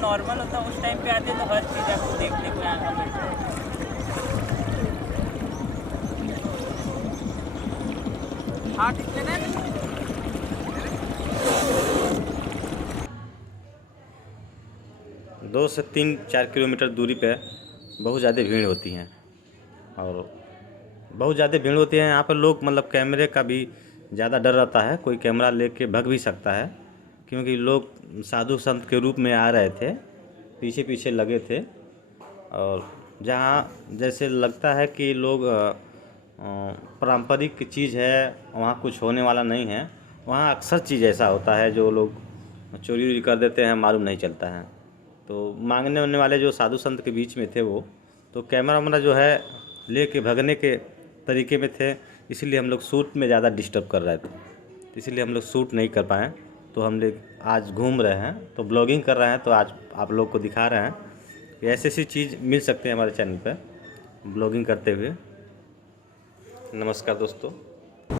Normal होता है उस टाइम पे आते तो हर चीज़ आपको देखने को यहाँ मिलता है। हाँ कितने दिन 2 से 3-4 किलोमीटर दूरी पे बहुत ज़्यादा भीड़ होती हैं और बहुत ज़्यादा भीड़ होती है यहाँ पर। लोग मतलब कैमरे का भी ज़्यादा डर रहता है, कोई कैमरा लेके भग भी सकता है, क्योंकि लोग साधु संत के रूप में आ रहे थे, पीछे पीछे लगे थे। और जहाँ जैसे लगता है कि लोग पारंपरिक चीज़ है, वहाँ कुछ होने वाला नहीं है, वहाँ अक्सर चीज़ ऐसा होता है जो लोग चोरी वोरी कर देते हैं, मालूम नहीं चलता है। तो मांगने वाले वाले जो साधु संत के बीच में थे वो तो कैमरा वैमरा जो है लेके भगने के तरीके में थे, इसीलिए हम लोग शूट में ज़्यादा डिस्टर्ब कर रहे थे, इसीलिए हम लोग शूट नहीं कर पाए। तो हम लोग आज घूम रहे हैं तो ब्लॉगिंग कर रहे हैं, तो आज आप लोग को दिखा रहे हैं कि ऐसी ऐसी चीज़ मिल सकते हैं हमारे चैनल पर ब्लॉगिंग करते हुए। नमस्कार दोस्तों।